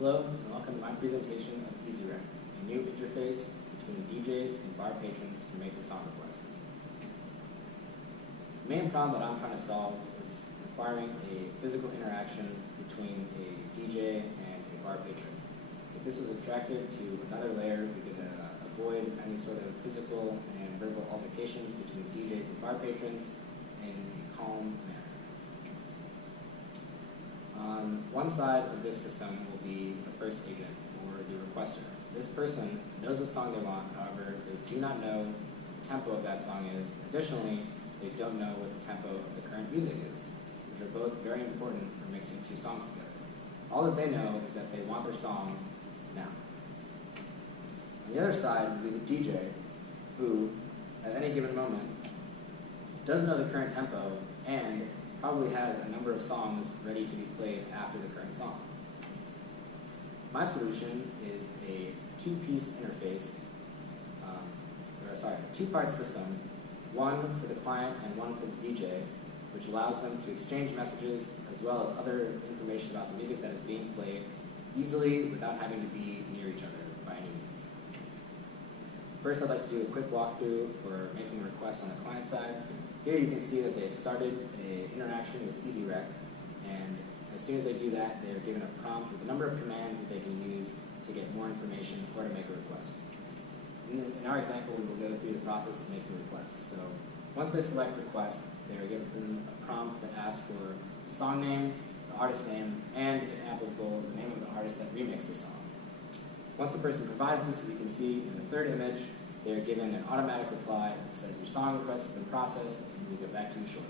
Hello, and welcome to my presentation of EasyReq, a new interface between DJs and bar patrons to make the song requests. The main problem that I'm trying to solve is requiring a physical interaction between a DJ and a bar patron. If this was abstracted to another layer, we could avoid any sort of physical and verbal altercations between DJs and bar patrons in a calm manner. On one side of this system will be the first agent, or the requester. This person knows what song they want, however, they do not know what the tempo of that song is. Additionally, they don't know what the tempo of the current music is, which are both very important for mixing two songs together. All that they know is that they want their song now. On the other side would be the DJ, who, at any given moment, does know the current tempo and probably has a number of songs ready to be played after the current song. My solution is a two-piece interface, a two-part system, one for the client and one for the DJ, which allows them to exchange messages as well as other information about the music that is being played easily without having to be near each other by any means. First, I'd like to do a quick walkthrough for making a request on the client side. Here you can see that they've started an interaction with EasyReq, and as soon as they do that, they're given a prompt with a number of commands that they can use to get more information or to make a request. In our example, we will go through the process of making requests. So once they select request, they're given a prompt that asks for the song name, the artist name, and, if applicable, the name of the artist that remixed the song. Once the person provides this, as you can see in the third image, they're given an automatic reply that says your song request has been processed and we'll get back to you shortly.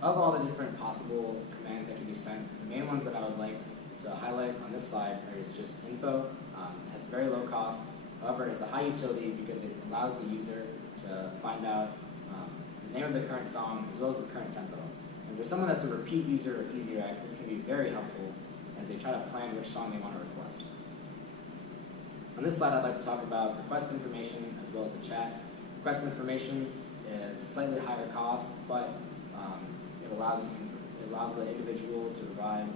Of all the different possible commands that can be sent, the main ones that I would like to highlight on this slide is just info. It has very low cost. However, it has a high utility because it allows the user to find out the name of the current song as well as the current tempo. And for someone that's a repeat user of EasyReq, this can be very helpful as they try to plan which song they want to request. On this slide, I'd like to talk about request information as well as the chat. Request information is a slightly higher cost, but it allows the individual to provide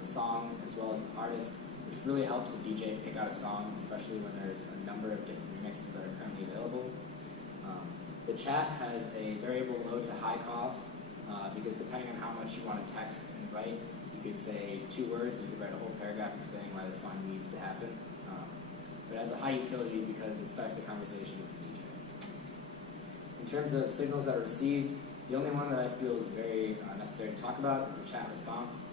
the song as well as the artist, which really helps a DJ pick out a song, especially when there's a number of different remixes that are currently available. The chat has a variable low to high cost because depending on how much you want to text and write, you could say 2 words, you could write a whole paragraph explaining why the song needs to happen. But it has a high utility because it starts the conversation with the DJ. In terms of signals that are received, the only one that I feel is very necessary to talk about is the chat response.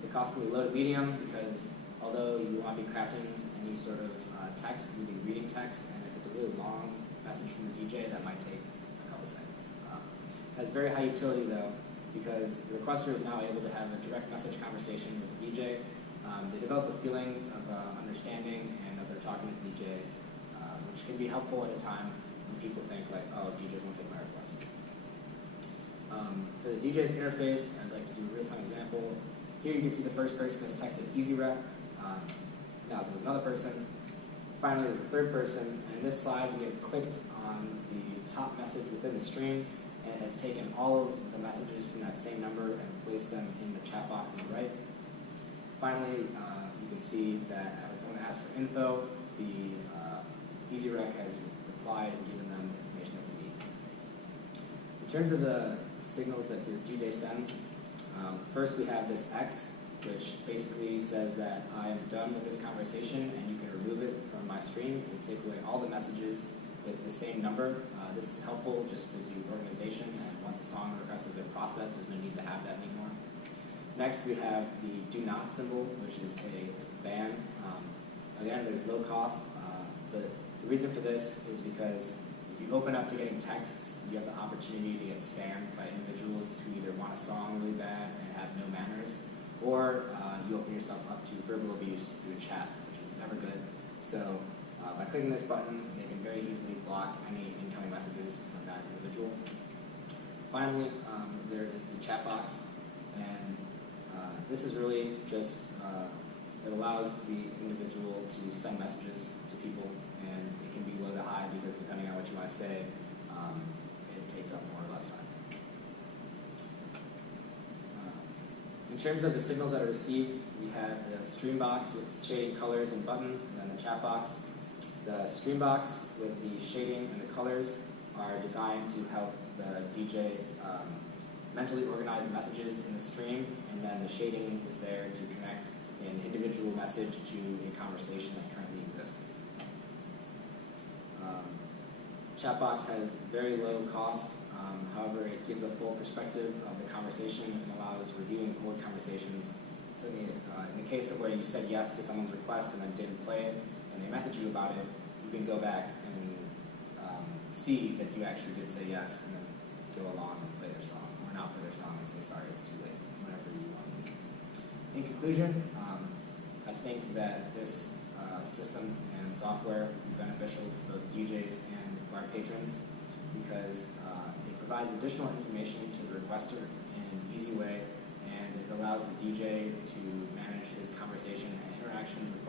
The cost will be low to medium because although you want to be crafting any sort of text, you'll be reading text, and if it's a really long message from the DJ, that might take a couple seconds. It has very high utility though because the requester is now able to have a direct message conversation with the DJ. They develop a feeling of understanding and that they're talking to the DJ, which can be helpful at a time when people think like, oh, DJs won't take my requests. For the DJ's interface, I'd like to do a real-time example. Here you can see the first person has texted EasyReq. Now there's another person. Finally, there's a third person. And in this slide, we have clicked on the top message within the stream, and it has taken all of the messages from that same number and placed them in the chat box on the right. Finally, you can see that when someone asks for info, the EasyReq has replied and given them the information that they need. In terms of the signals that the DJ sends, first we have this X, which basically says that I am done with this conversation and you can remove it from my stream. It will take away all the messages with the same number. This is helpful just to do organization, and once a song request has been processed, there's no need to have that anymore. Next, we have the do not symbol, which is a ban. Again, there's low cost, but the reason for this is because if you open up to getting texts, you have the opportunity to get spammed by individuals who either want a song really bad and have no manners, or you open yourself up to verbal abuse through a chat, which is never good. So by clicking this button, they can very easily block any incoming messages from that individual. Finally, there is the chat box, and this is really just, it allows the individual to send messages to people, and it can be low to high because depending on what you want to say, it takes up more or less time. In terms of the signals that are received, we have the stream box with shading colors and buttons, and then the chat box. The stream box with the shading and the colors are designed to help the DJ mentally organize messages in the stream, and then the shading is there to connect an individual message to a conversation that currently exists. Chatbox has very low cost, however it gives a full perspective of the conversation and allows reviewing old conversations. So in the case of where you said yes to someone's request and then didn't play it, and they message you about it, you can go back and see that you actually did say yes, and then go along and play their song, or not play their song and say sorry, it's too late, whatever you want. In conclusion, I think that this system and software will be beneficial to both DJs and bar patrons because it provides additional information to the requester in an easy way, and it allows the DJ to manage his conversation and interaction with